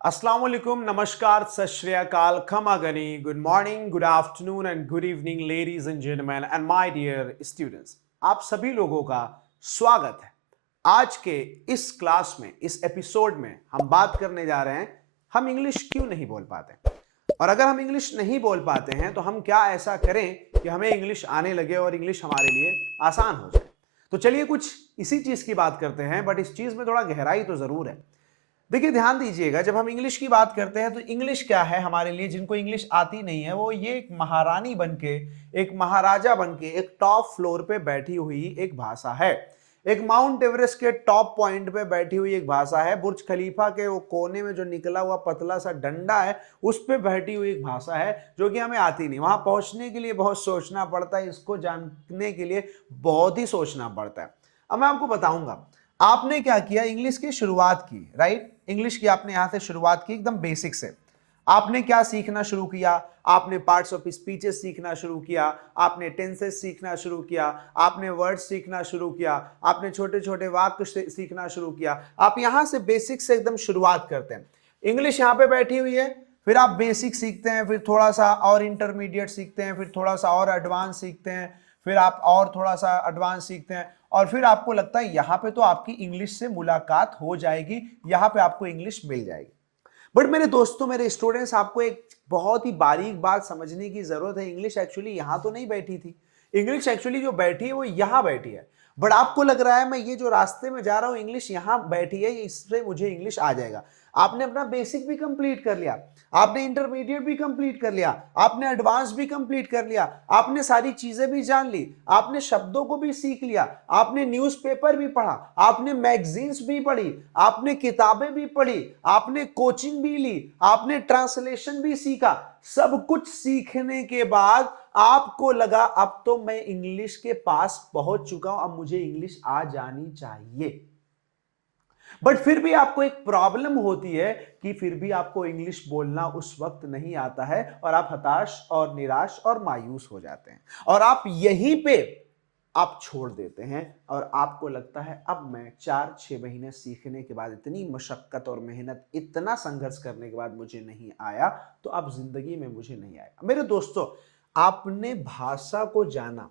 अस्सलाम वालेकुम, नमस्कार, सत Shri Akal, Khamma Ghani, good morning, good afternoon and good evening ladies and gentleman and my dear students. आप सभी लोगों का स्वागत है। आज के इस क्लास में, इस एपिसोड में हम बात करने जा रहे हैं हम इंग्लिश क्यों नहीं बोल पाते, और अगर हम इंग्लिश नहीं बोल पाते हैं तो हम क्या ऐसा करें कि हमें इंग्लिश आने लगे और इंग्लिश हमारे लिए आसान हो जाए। तो चलिए कुछ इसी चीज की बात करते हैं, बट इस चीज में थोड़ा गहराई तो जरूर है। देखिए, ध्यान दीजिएगा, जब हम इंग्लिश की बात करते हैं तो इंग्लिश क्या है हमारे लिए। जिनको इंग्लिश आती नहीं है वो ये एक महारानी बनके, एक महाराजा बनके, एक टॉप फ्लोर पे बैठी हुई एक भाषा है। एक माउंट एवरेस्ट के टॉप पॉइंट पे बैठी हुई एक भाषा है। बुर्ज खलीफा के वो कोने में जो निकला हुआ पतला सा डंडा है उस पे बैठी हुई एक भाषा है, जो कि हमें आती नहीं। वहां पहुंचने के लिए बहुत सोचना पड़ता है, इसको जानने के लिए बहुत ही सोचना पड़ता है। अब मैं आपको बताऊंगा आपने क्या किया। इंग्लिश की शुरुआत की, राइट। इंग्लिश की आपने यहां से शुरुआत की एकदम बेसिक से। आपने क्या सीखना शुरू किया? आपने पार्ट्स ऑफ स्पीचेस सीखना शुरू किया, आपने टेंसेस सीखना शुरू किया, आपने वर्ड्स सीखना शुरू किया, आपने छोटे छोटे वाक्य सीखना शुरू किया। आप यहां से बेसिक से एकदम शुरुआत करते हैं। इंग्लिश यहां पे बैठी हुई है, फिर आप बेसिक सीखते हैं, फिर थोड़ा सा और इंटरमीडिएट सीखते हैं, फिर थोड़ा सा और एडवांस सीखते हैं, फिर आप और थोड़ा सा एडवांस सीखते हैं, और फिर आपको लगता है यहां पे तो आपकी इंग्लिश से मुलाकात हो जाएगी, यहां पे आपको इंग्लिश मिल जाएगी। बट मेरे दोस्तों, मेरे स्टूडेंट्स, आपको एक बहुत ही बारीक बात समझने की जरूरत है। इंग्लिश एक्चुअली यहां तो नहीं बैठी थी। इंग्लिश एक्चुअली जो बैठी है वो यहां बैठी है। बट आपको लग रहा है मैं ये जो रास्ते में जा रहा हूं इंग्लिश यहां बैठी है, इससे मुझे इंग्लिश आ जाएगा। आपने अपना बेसिक भी कंप्लीट कर लिया, आपने इंटरमीडिएट भी कंप्लीट कर लिया, आपने एडवांस भी कंप्लीट कर लिया, आपने सारी चीजें भी जान ली, आपने शब्दों को भी सीख लिया, आपने न्यूज़पेपर भी पढ़ा, आपने मैगजीन्स भी पढ़ी, आपने किताबें भी पढ़ी, आपने कोचिंग भी ली, आपने ट्रांसलेशन भी सीखा। सब कुछ सीखने के बाद आपको लगा अब तो मैं इंग्लिश के पास पहुंच चुका हूं, अब मुझे इंग्लिश आ जानी चाहिए। बट फिर भी आपको एक प्रॉब्लम होती है कि फिर भी आपको इंग्लिश बोलना उस वक्त नहीं आता है, और आप हताश और निराश और मायूस हो जाते हैं, और आप यहीं पे आप छोड़ देते हैं। और आपको लगता है अब मैं 4-6 महीने सीखने के बाद, इतनी मशक्कत और मेहनत, इतना संघर्ष करने के बाद मुझे नहीं आया, तो अब जिंदगी में मुझे नहीं आएगा। मेरे दोस्तों, आपने भाषा को जाना,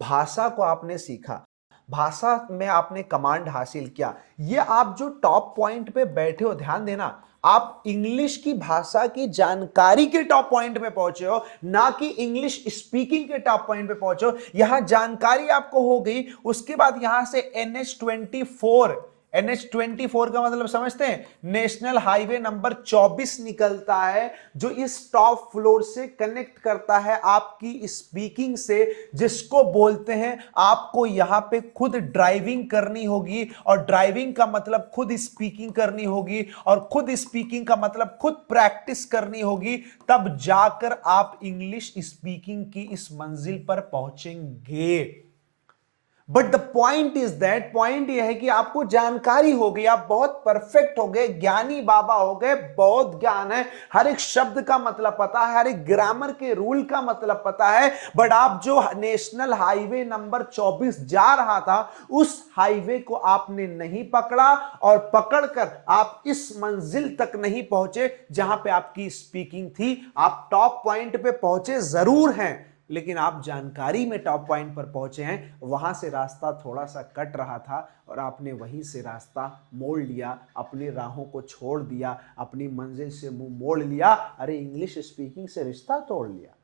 भाषा को आपने सीखा, भाषा में आपने कमांड हासिल किया, ये आप जो टॉप पॉइंट पे बैठे हो, ध्यान देना, आप इंग्लिश की भाषा की जानकारी के टॉप पॉइंट पे पहुंचे हो, ना कि इंग्लिश स्पीकिंग के टॉप पॉइंट पे पहुंचे हो। यहां जानकारी आपको हो गई, उसके बाद यहां से NH24, NH24 का मतलब समझते हैं, नेशनल हाईवे नंबर 24 निकलता है, जो इस टॉप फ्लोर से कनेक्ट करता है आपकी स्पीकिंग से, जिसको बोलते हैं आपको यहां पे खुद ड्राइविंग करनी होगी, और ड्राइविंग का मतलब खुद स्पीकिंग करनी होगी, और खुद स्पीकिंग का मतलब खुद प्रैक्टिस करनी होगी, तब जाकर आप इंग्लिश स्पीकिंग की इस मंजिल पर पहुंचेंगे। But the point is that, point यह है कि आपको जानकारी हो गई, आप बहुत परफेक्ट हो गए, ज्ञानी बाबा हो गए, बहुत ज्ञान है, हर एक शब्द का मतलब पता है, हर एक ग्रामर के रूल का मतलब पता है। बट आप जो नेशनल हाईवे नंबर 24 जा रहा था, उस हाईवे को आपने नहीं पकड़ा, और पकड़कर आप इस मंजिल तक नहीं पहुंचे जहां पे आपकी स्पीकिंग थी। आप टॉप पॉइंट पे पहुंचे जरूर हैं, लेकिन आप जानकारी में टॉप पॉइंट पर पहुंचे हैं। वहां से रास्ता थोड़ा सा कट रहा था, और आपने वहीं से रास्ता मोड़ लिया, अपनी राहों को छोड़ दिया, अपनी मंजिल से मुंह मोड़ लिया, अरे इंग्लिश स्पीकिंग से रिश्ता तोड़ लिया।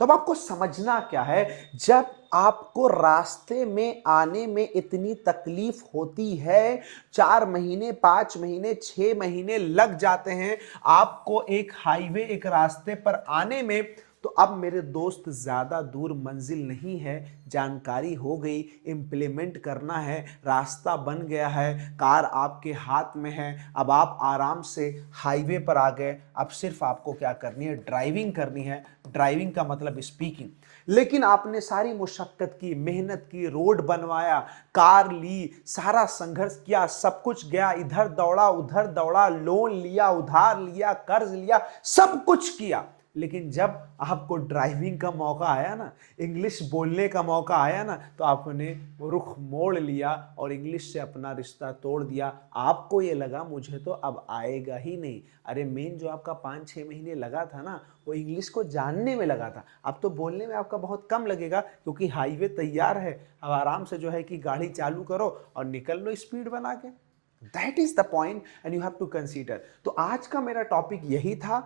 तो अब आपको समझना क्या है, जब आपको रास्ते में आने में इतनी तकलीफ होती है, 4 महीने, 5 महीने, 6 महीने लग जाते हैं आपको एक हाईवे, एक रास्ते पर आने में, तो अब मेरे दोस्त ज्यादा दूर मंजिल नहीं है, जानकारी हो गई, इंप्लीमेंट करना है, रास्ता बन गया है, कार आपके हाथ में है, अब आप आराम से हाईवे पर आ गए। अब सिर्फ आपको क्या करनी है, ड्राइविंग करनी है। ड्राइविंग का मतलब स्पीकिंग। लेकिन आपने सारी मुशक्कत की, मेहनत की, रोड बनवाया, कार ली, सारा संघर्ष किया, सब कुछ गया, इधर दौड़ा उधर दौड़ा, लोन लिया, उधार लिया, कर्ज लिया, सब कुछ किया, लेकिन जब आपको ड्राइविंग का मौका आया ना, इंग्लिश बोलने का मौका आया ना, तो आपने रुख मोड़ लिया और इंग्लिश से अपना रिश्ता तोड़ दिया। आपको ये लगा मुझे तो अब आएगा ही नहीं। अरे मेन जो आपका 5-6 महीने लगा था ना, वो इंग्लिश को जानने में लगा था। अब तो बोलने में आपका बहुत कम लगेगा, क्योंकि हाईवे तैयार है। अब आराम से जो है कि गाड़ी चालू करो और निकल लो स्पीड बना के। That is the point and you have to consider. तो आज का मेरा टॉपिक यही था।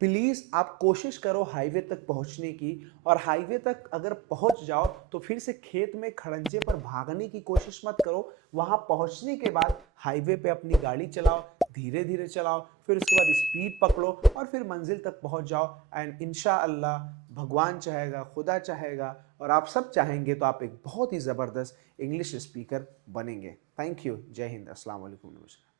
प्लीज़ आप कोशिश करो हाईवे तक पहुंचने की, और हाईवे तक अगर पहुंच जाओ तो फिर से खेत में खड़ंजे पर भागने की कोशिश मत करो। वहां पहुंचने के बाद हाईवे पे अपनी गाड़ी चलाओ, धीरे धीरे चलाओ, फिर उसके बाद स्पीड पकड़ो और फिर मंजिल तक पहुंच जाओ। एंड इंशाअल्लाह भगवान चाहेगा, खुदा चाहेगा और आप सब चाहेंगे तो आप एक बहुत ही ज़बरदस्त इंग्लिश स्पीकर बनेंगे। Thank you. जय हिंद। अस्सलाम वालेकुम। नमस्कार।